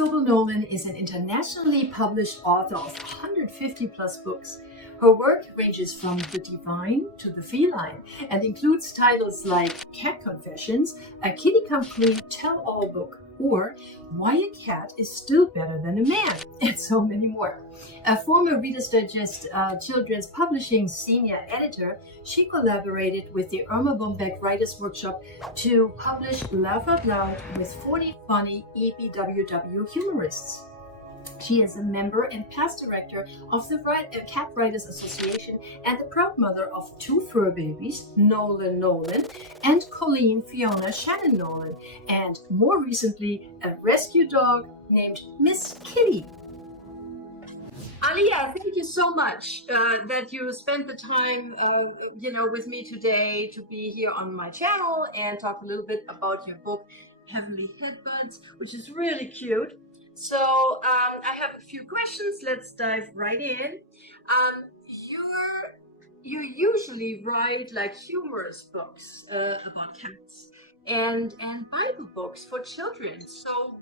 Zobel Nolan is an internationally published author of 150 plus books. Her work ranges from the divine to the feline and includes titles like Cat Confessions, A Kitty Come Clean Tell-All Book, or Why a Cat is Still Better Than a Man, and so many more. A former Reader's Digest Children's Publishing senior editor, she collaborated with the Irma Bombeck Writers Workshop to publish Laugh Out Loud with 40 funny EBWW humorists. She is a member and past director of the Cat Writers Association and the proud mother of 2 fur babies, Nolan Nolan and Colleen Fiona Shannon Nolan, and more recently, a rescue dog named Miss Kitty. Allia, thank you so much that you spent the time, with me today to be here on my channel and talk a little bit about your book, Heavenly Headbutts, which is really cute. So I have a few questions. Let's dive right in. You usually write like humorous books about cats and Bible books for children. So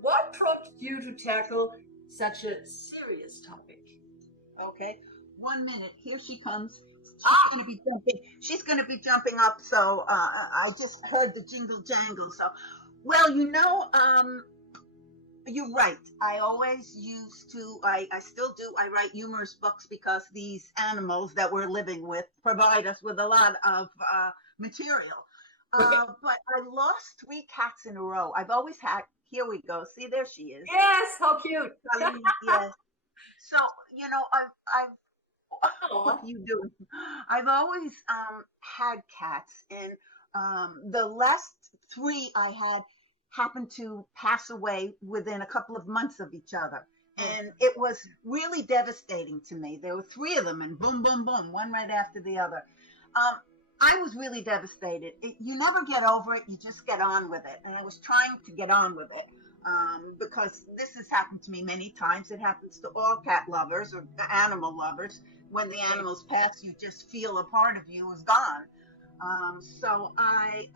what prompted you to tackle such a serious topic? Okay, 1 minute. Here she comes. She's going to be jumping up. So I just heard the jingle jangle. So, well, you're right. I always used to, I still do, I write humorous books because these animals that we're living with provide us with a lot of material. But I lost 3 cats in a row. I've always had, here we go. See, there she is. Yes, how cute. Yes. So, what are you doing? I've always had cats, and the last 3 I had happened to pass away within a couple of months of each other. And it was really devastating to me. There were 3 of them, and boom, boom, boom, one right after the other. I was really devastated. You never get over it. You just get on with it. And I was trying to get on with it because this has happened to me many times. It happens to all cat lovers or animal lovers. When the animals pass, you just feel a part of you is gone. So I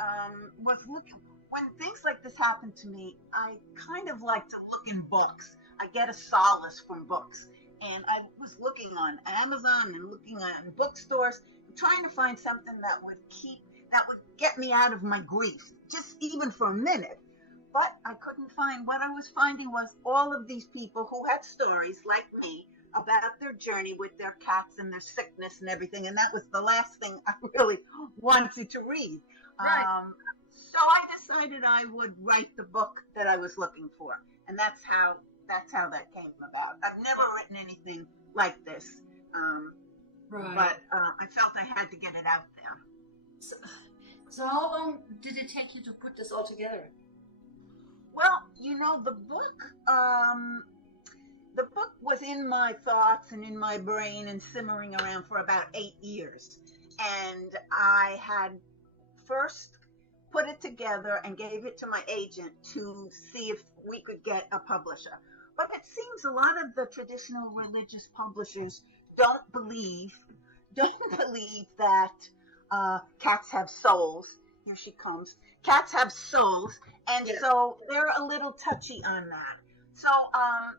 was looking. When things like this happen to me, I kind of like to look in books. I get a solace from books. And I was looking on Amazon and looking on bookstores, trying to find something that would get me out of my grief, just even for a minute. But I couldn't find. What I was finding was all of these people who had stories like me about their journey with their cats and their sickness and everything. And that was the last thing I really wanted to read. Right. So I decided I would write the book that I was looking for, and that's how that came about. I've never written anything like this, Right. But I felt I had to get it out there. So how long did it take you to put this all together? Well, the book was in my thoughts and in my brain and simmering around for about 8 years, and I had first put it together and gave it to my agent to see if we could get a publisher. But it seems a lot of the traditional religious publishers don't believe that cats have souls. Here she comes. Cats have souls, and so they're a little touchy on that. So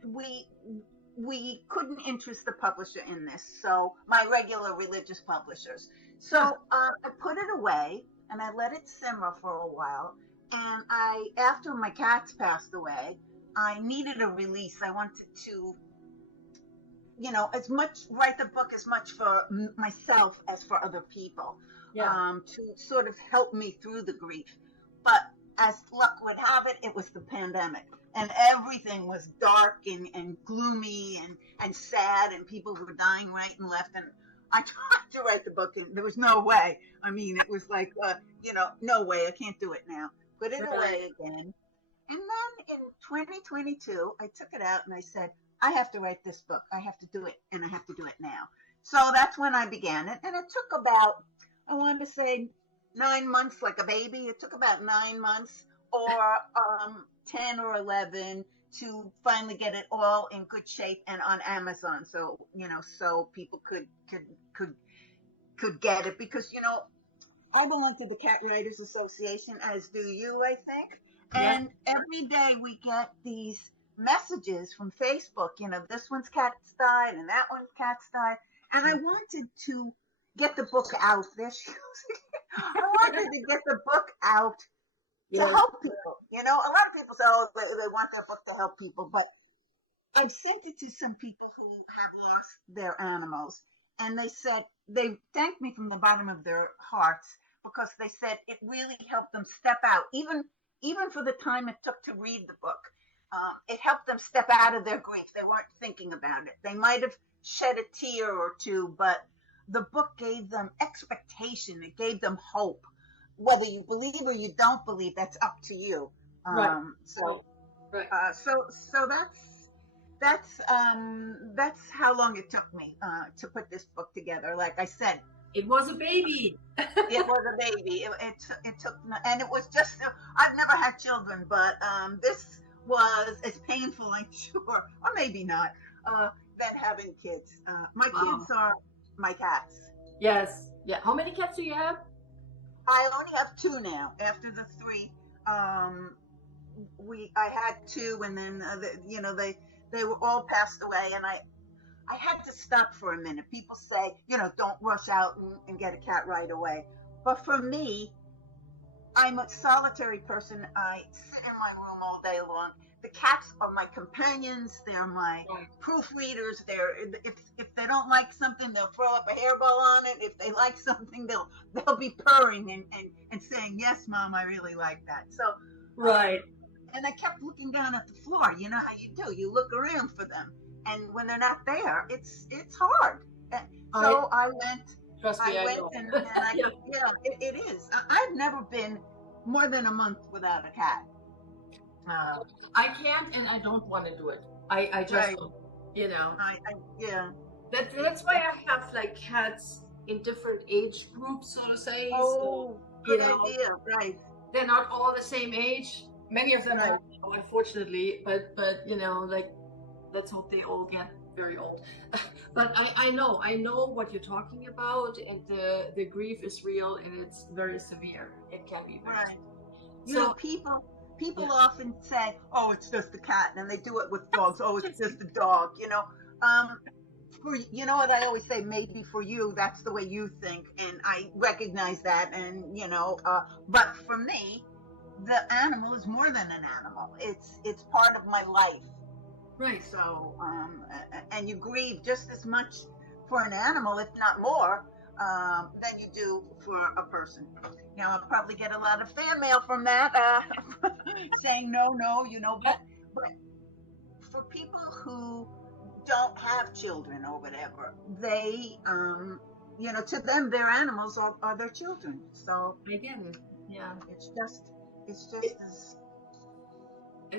we couldn't interest the publisher in this. So my regular religious publishers. So I put it away. And I let it simmer for a while. And after my cats passed away, I needed a release. I wanted to, write the book as much for myself as for other people, to sort of help me through the grief. But as luck would have it, it was the pandemic. And everything was dark and gloomy and sad, and people were dying right and left. And I tried to write the book, and there was no way. I mean, it was like, no way. I can't do it now. Put it away again. And then in 2022, I took it out and I said, I have to write this book. I have to do it, and I have to do it now. So that's when I began it. And it took about, I wanted to say 9 months, like a baby. It took about 9 months or 10 or 11 to finally get it all in good shape and on Amazon. So, so people could get it, because, I belong to the Cat Writers Association, as do you, I think. And every day we get these messages from Facebook. This one's cat's died and that one's cat's died. And I wanted to get the book out. There she goes. I wanted to get the book out to Yes. help people. A lot of people say, oh, they want their book to help people. But I've sent it to some people who have lost their animals. And they thanked me from the bottom of their hearts because they said it really helped them step out, even for the time it took to read the book. It helped them step out of their grief. They weren't thinking about it. They might have shed a tear or two, but the book gave them expectation. It gave them hope. Whether you believe or you don't believe, that's up to you. Right. So, Right. So that's how long it took me to put this book together. Like I said, It was a baby. it was a baby. It took, and it was just. I've never had children, but this was as painful, I'm sure, or maybe not, than having kids. My kids are my cats. Yes. Yeah. How many cats do you have? I only have 2 now. After the 3, I had 2, and then they were all passed away, and I had to stop for a minute. People say, don't rush out and get a cat right away. But for me, I'm a solitary person. I sit in my room all day long. The cats are my companions. They're my proofreaders. If they don't like something, they'll throw up a hairball on it. If they like something, they'll be purring and saying, "Yes, Mom, I really like that." So Right. And I kept looking down at the floor. You know how you do. You look around for them, and when they're not there, it's hard. So I went. Trust me, I went know. and it is. I've never been more than a month without a cat. I can't, and I don't want to do it. I just, Right. Yeah. That's why I have like cats in different age groups, so to say. Oh, good idea. Right. They're not all the same age. Many of them Right. are, unfortunately, but like, let's hope they all get very old. But I know what you're talking about, and the grief is real, and it's very severe. It can be very Right. severe. So People often say, "Oh, it's just a cat," and they do it with dogs. "Oh, it's just a dog." What I always say, maybe for you, that's the way you think, and I recognize that. And but for me, the animal is more than an animal. It's part of my life. right. So, and you grieve just as much for an animal, if not more, than you do for a person. Now, I'll probably get a lot of fan mail from that, saying no, but for people who don't have children or whatever, they, to them, their animals are their children. So I get it. Yeah. it's just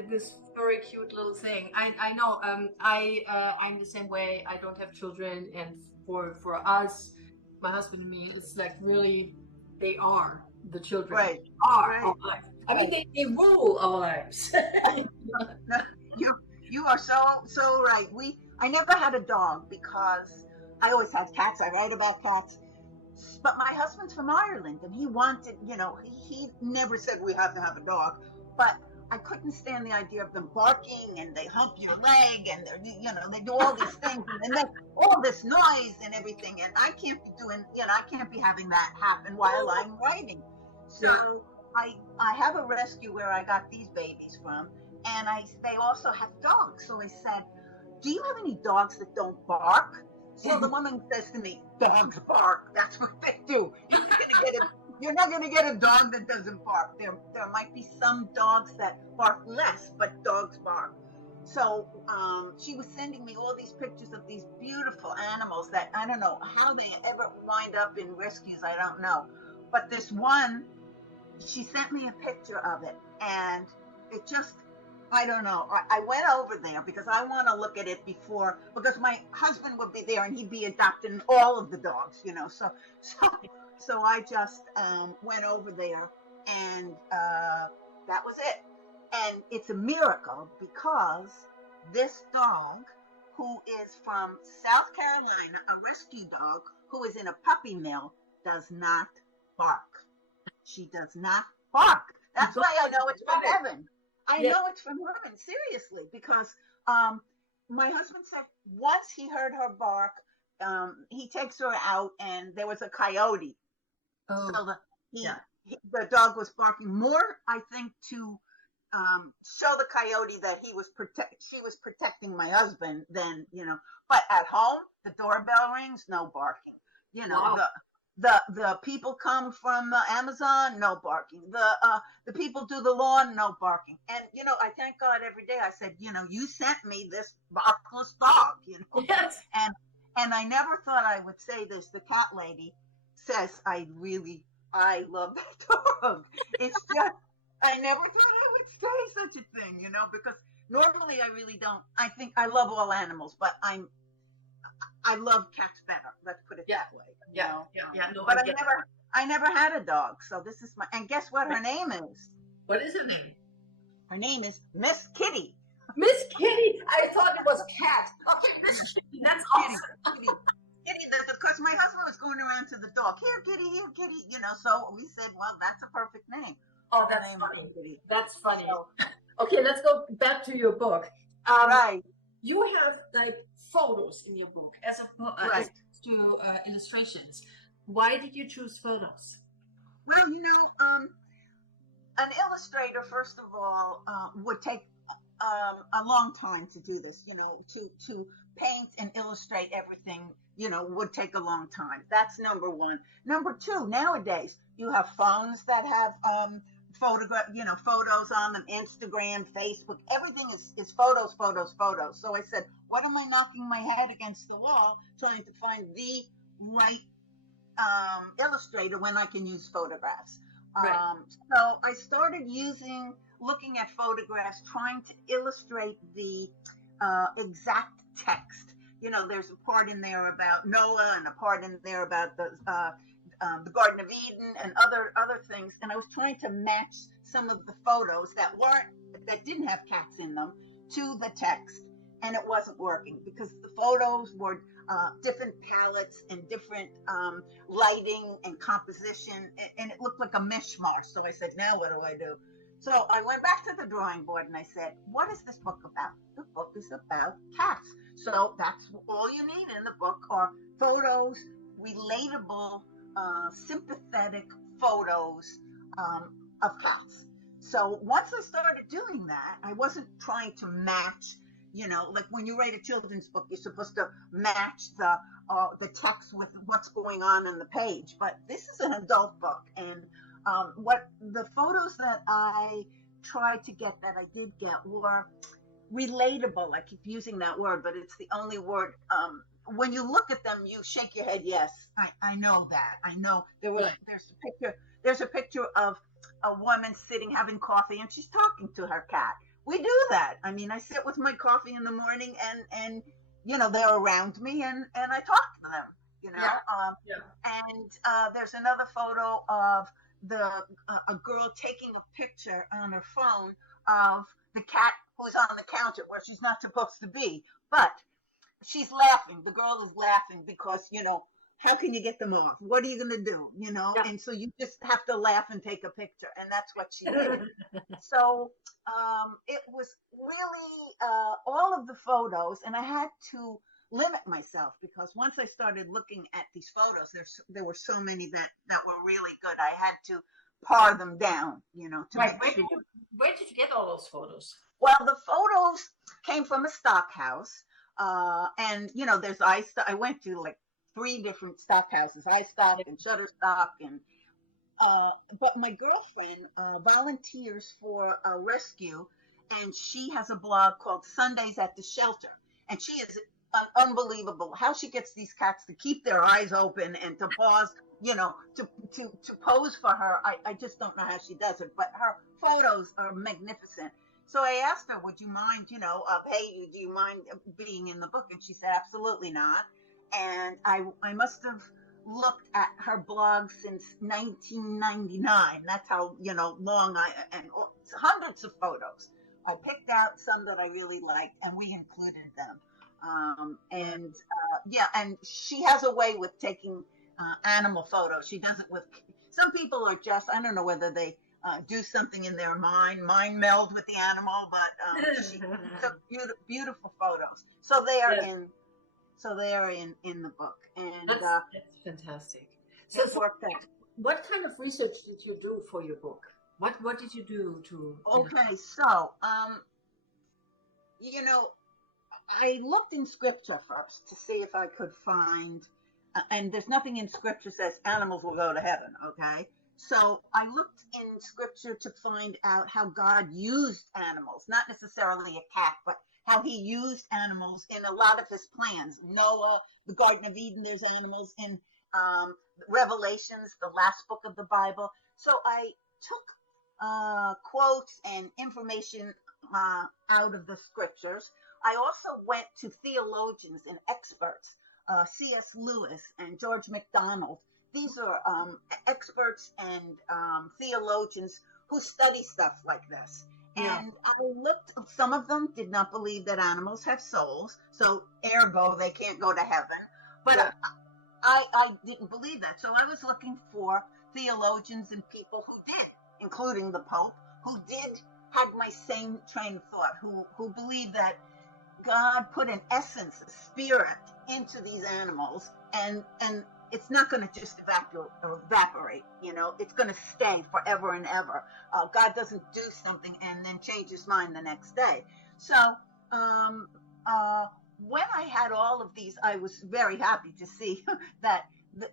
This very cute little thing. I know. I'm the same way. I don't have children, and for us, my husband and me, it's like really, they are the children. Right. Are Right. our life. I mean, they rule our lives. No, you are so right. I never had a dog because I always had cats. I write about cats. But my husband's from Ireland, and he wanted, he never said we have to have a dog. But I couldn't stand the idea of them barking, and they hump your leg, and they do all these things, and then all this noise and everything. And I can't be doing, I can't be having that happen while I'm writing. So I have a rescue where I got these babies from, and they also have dogs. So I said, "Do you have any dogs that don't bark?" So the woman says to me, "Dogs bark. That's what they do. You're not going to get a dog that doesn't bark. There might be some dogs that bark less, but dogs bark." So she was sending me all these pictures of these beautiful animals that I don't know how they ever wind up in rescues. I don't know. But this one, she sent me a picture of it, and it just, I don't know. I went over there because I want to look at it because my husband would be there and he'd be adopting all of the dogs, So I just went over there, and that was it. And it's a miracle because this dog, who is from South Carolina, a rescue dog who is in a puppy mill, does not bark. She does not bark. That's why I know it's from heaven. I Yeah. know it's from heaven, seriously, because um, my husband said once he heard her bark, he takes her out, and there was a coyote. Oh, So yeah. the dog was barking more, I think, to show the coyote that she was protecting my husband than, but at home, the doorbell rings, no barking. You know, Wow. the people come from the Amazon, no barking. The people do the lawn, no barking. And, I thank God every day. I said, you sent me this barkless dog, Yes. and, and I never thought I would say this. The cat lady says, I love that dog. It's just, I never thought I would say such a thing, because normally I really don't. I think I love all animals, but I love cats better. Let's put it Yeah. that way. Yeah. Yeah. Yeah. No, I But get. I never had a dog, so this is and guess what her name is? What is her name? Her name is Miss Kitty. Miss Kitty. I thought it was cat. Okay, Miss Kitty. That's Kitty, awesome. Kitty, because my husband was going around to the dog. Here, Kitty, here, Kitty. So we said, well, that's a perfect name. Oh, Her that's name funny. is Kitty. That's funny. So, Okay, let's go back to your book. right, You have like photos in your book as right. to illustrations. Why did you choose photos? Well, an illustrator, first of all, would take a long time to do this. To paint and illustrate everything, would take a long time. That's number one. Number two, nowadays you have phones that have photos on them, Instagram, Facebook, everything is photos, photos, photos. So I said, what am I knocking my head against the wall trying to find the right illustrator when I can use photographs? Right. So I started looking at photographs, trying to illustrate the exact text. There's a part in there about Noah and a part in there about the Garden of Eden and other things. And I was trying to match some of the photos that didn't have cats in them to the text, and it wasn't working because the photos were different palettes and different lighting and composition, and it looked like a mishmash. So I said, now what do I do? So I went back to the drawing board and I said, what is this book about? The book is about cats. So that's all you need in the book are photos, relatable, sympathetic photos of cats. So once I started doing that, I wasn't trying to match, like when you write a children's book, you're supposed to match the text with what's going on in the page. But this is an adult book, and what the photos that I tried to get, that I did get, were relatable. I keep using that word, but it's the only word. When you look at them, you shake your head. Yes, I know that. I know there's a picture of a woman sitting having coffee, and she's talking to her cat. We do that. I mean, I sit with my coffee in the morning, and they're around me, and I talk to them. And there's another photo of a girl taking a picture on her phone of the cat who's on the counter where she's not supposed to be, but she's laughing. The girl is laughing because, how can you get them off? What are you going to do? Yeah. And so you just have to laugh and take a picture. And that's what she did. So it was really all of the photos. And I had to limit myself because once I started looking at these photos, there were so many that were really good. I had to par them down, to Right. make sure. Where did you get all those photos? Well, the photos came from a stock house. And I went to like 3 different stock houses, iStock and Shutterstock, and but my girlfriend volunteers for a rescue, and she has a blog called Sundays at the Shelter, and she is unbelievable how she gets these cats to keep their eyes open and to pause, to pose for her. I just don't know how she does it, but her photos are magnificent. So I asked her, would you mind, hey, do you mind being in the book? And she said, absolutely not. And I must have looked at her blog since 1999. That's how, long and hundreds of photos. I picked out some that I really liked, and we included them. And she has a way with taking animal photos. She does it with, some people are just, I don't know whether they do something in their mind meld with the animal, but she took beautiful photos. So they are in the book, and that's fantastic. So it worked out. What kind of research did you do for your book? What did you do to? Okay, so you know, I looked in scripture first to see if I could find, and there's nothing in scripture says animals will go to heaven, okay? So I looked in scripture to find out how God used animals, not necessarily a cat, but how he used animals in a lot of his plans. Noah, the Garden of Eden, there's animals in Revelations, the last book of the Bible. So I took quotes and information out of the scriptures. I also went to theologians and experts, C.S. Lewis and George MacDonald. These are experts and theologians who study stuff like this. Yeah. And I looked, some of them did not believe that animals have souls, so ergo they can't go to heaven. But Yeah. I didn't believe that. So I was looking for theologians and people who did, including the Pope, who did have my same train of thought, who believed that God put an essence, a spirit into these animals, and it's not going to just evaporate, you know, it's going to stay forever and ever. God doesn't do something and then change his mind the next day. So when I had all of these, I was very happy to see that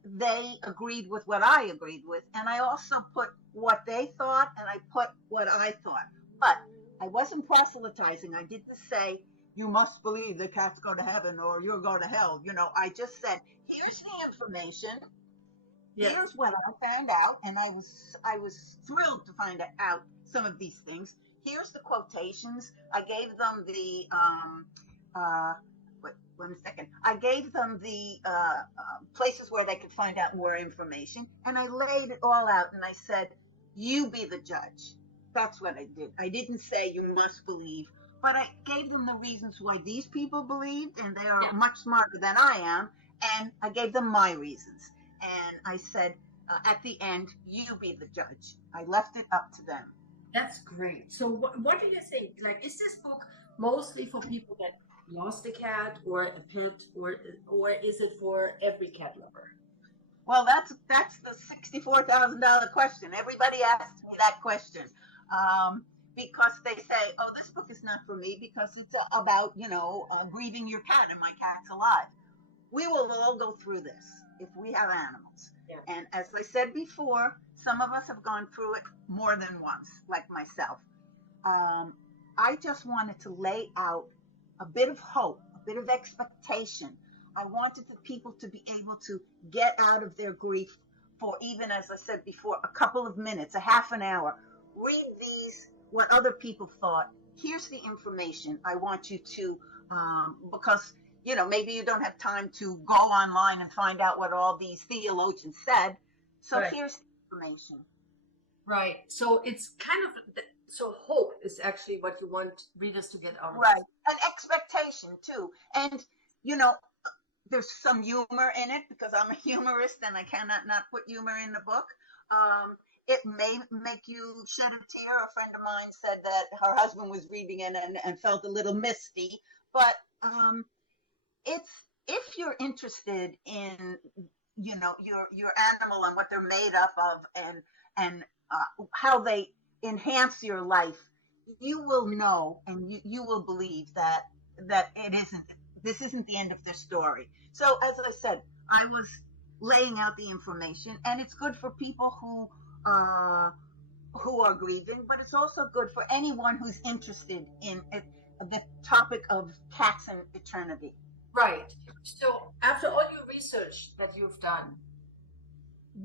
they agreed with what I agreed with. And I also put what they thought and I put what I thought. But I wasn't proselytizing. I didn't say, you must believe that cats go to heaven or you'll go to hell. You know, I just said, here's the information. Yes. Here's what I found out. And I was thrilled to find out some of these things. Here's the quotations. I gave them the, one second. I gave them the places where they could find out more information. And I laid it all out and I said, you be the judge. That's what I did. I didn't say you must believe, but I gave them the reasons why these people believed, and they are much smarter than I am, and I gave them my reasons. And I said, at the end, you be the judge. I left it up to them. That's great. So what do you think? Like, is this book mostly for people that lost a cat or a pet, or is it for every cat lover? Well, that's the $64,000 question. Everybody asks me that question. Because they say, oh, this book is not for me because it's about, grieving your cat and my cat's alive. We will all go through this if we have animals. Yeah. And as I said before, some of us have gone through it more than once, like myself. I just wanted to lay out a bit of hope, a bit of expectation. I wanted the people to be able to get out of their grief for even, as I said before, a couple of minutes, a half an hour. Read these, what other people thought. Here's the information. I want you to, because, maybe you don't have time to go online and find out what all these theologians said. So Here's the information. Right. So it's kind of, so hope is actually what you want readers to get out of it. Right. An expectation too. And, there's some humor in it because I'm a humorist and I cannot not put humor in the book. It may make you shed a tear. A friend of mine said that her husband was reading it and felt a little misty. But it's, if you're interested in, your animal and what they're made up of and how they enhance your life, you will know and you will believe that this isn't the end of their story. So as I said, I was laying out the information, and it's good for people who are grieving, but it's also good for anyone who's interested in the topic of cats and eternity. Right. So after all your research that you've done,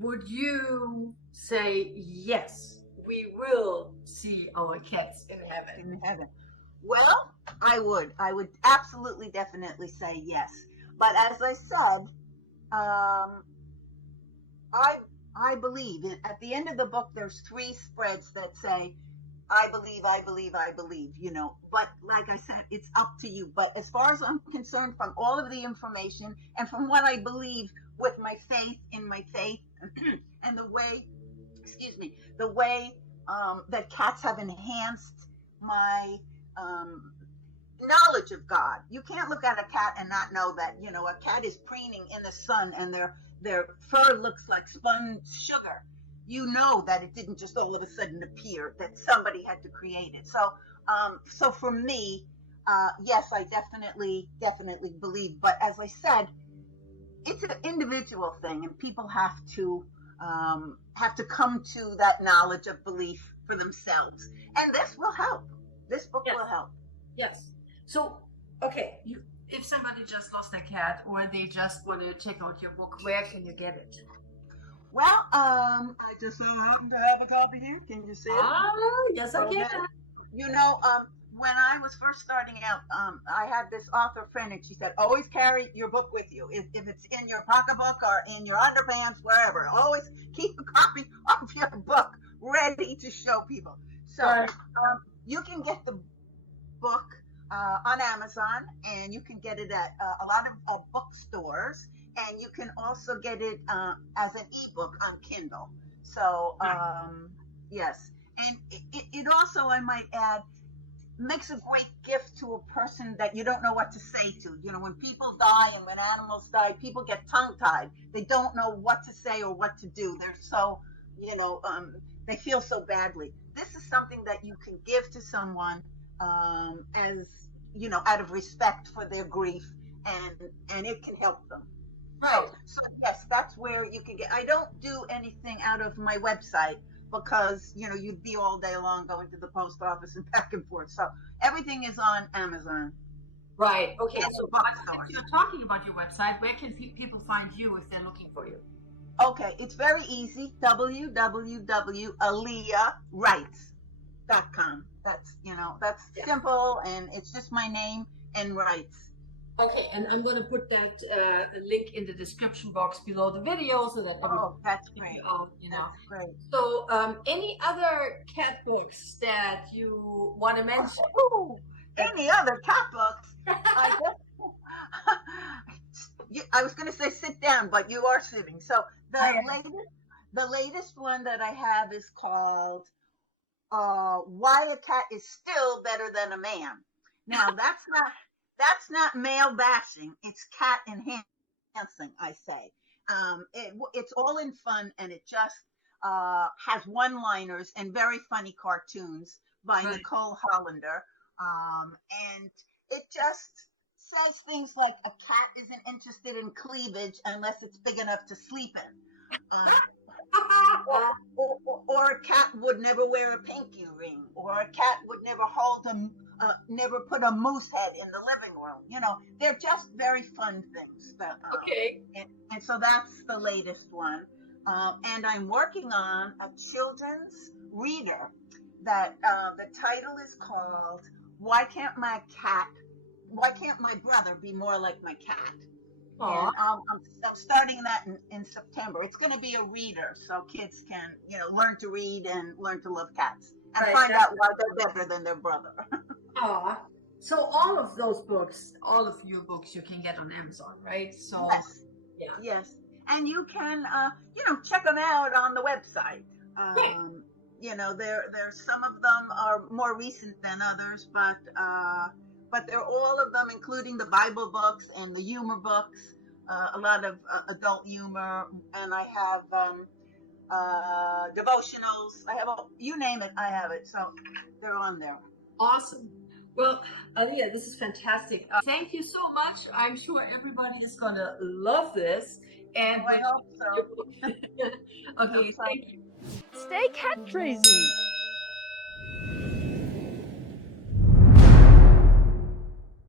would you say, yes, we will see our cats in heaven? In heaven. Well, I would absolutely, definitely say yes. But as I said, I believe at the end of the book, there's 3 spreads that say, I believe, I believe, I believe, but like I said, it's up to you. But as far as I'm concerned, from all of the information and from what I believe with my faith, in my faith and the way that cats have enhanced my knowledge of God. You can't look at a cat and not know that, a cat is preening in the sun and their fur looks like spun sugar. You know that it didn't just all of a sudden appear, that somebody had to create it. So for me, yes, I definitely believe. But as I said, it's an individual thing, and people have to come to that knowledge of belief for themselves. And this will help. This book will help. Yes. So, okay, if somebody just lost their cat or they just want to check out your book, where can you get it? Well, I just so happen to have a copy here. Can you see it? Oh, yes, I can. When I was first starting out, I had this author friend, and she said, always carry your book with you. If it's in your pocketbook or in your underpants, wherever, always keep a copy of your book ready to show people. So you can get the book on Amazon, and you can get it at a lot of bookstores, and you can also get it as an ebook on Kindle. So yes, and it also, I might add, makes a great gift to a person that you don't know what to say to. When people die and when animals die, people get tongue-tied. They don't know what to say or what to do. They're so, they feel so badly. This is something that you can give to someone as, out of respect for their grief, and it can help them. Right. So yes, that's where you can get. I don't do anything out of my website because, you'd be all day long going to the post office and back and forth. So everything is on Amazon. Right. Okay. So if you're talking about your website, where can people find you if they're looking for you? Okay. It's very easy. www.alliawrites.com. That's simple, and it's just my name and rights. Okay, and I'm going to put that link in the description box below the video so that everyone that's great. That's great. So, any other cat books that you want to mention? Any other cat books? I was going to say sit down, but you are sitting. So the latest one that I have is called "Why a Cat is Still Better Than a Man." Now that's not male bashing. It's cat enhancing, I say. It's all in fun, and it just has one-liners and very funny cartoons by Nicole Hollander. And it just says things like a cat isn't interested in cleavage unless it's big enough to sleep in. Or a cat would never wear a pinky ring, or a cat would never never put a moose head in the living room. They're just very fun things. Okay. And so that's the latest one. And I'm working on a children's reader that the title is called Why Can't My Brother Be More Like My Cat? And I'm starting that in September. It's going to be a reader, so kids can, learn to read and learn to love cats and find out why they're better than their brother. So all of those books, all of your books, you can get on Amazon, right? So yes, yes, and you can, check them out on the website. There's some of them are more recent than others, but they're all of them, including the Bible books and the humor books, a lot of adult humor, and I have devotionals. I have you name it, I have it. So they're on there. Awesome. Well, Allia, this is fantastic. Thank you so much. I'm sure everybody is going to love this. And I hope so. Okay, thank you. Stay cat crazy.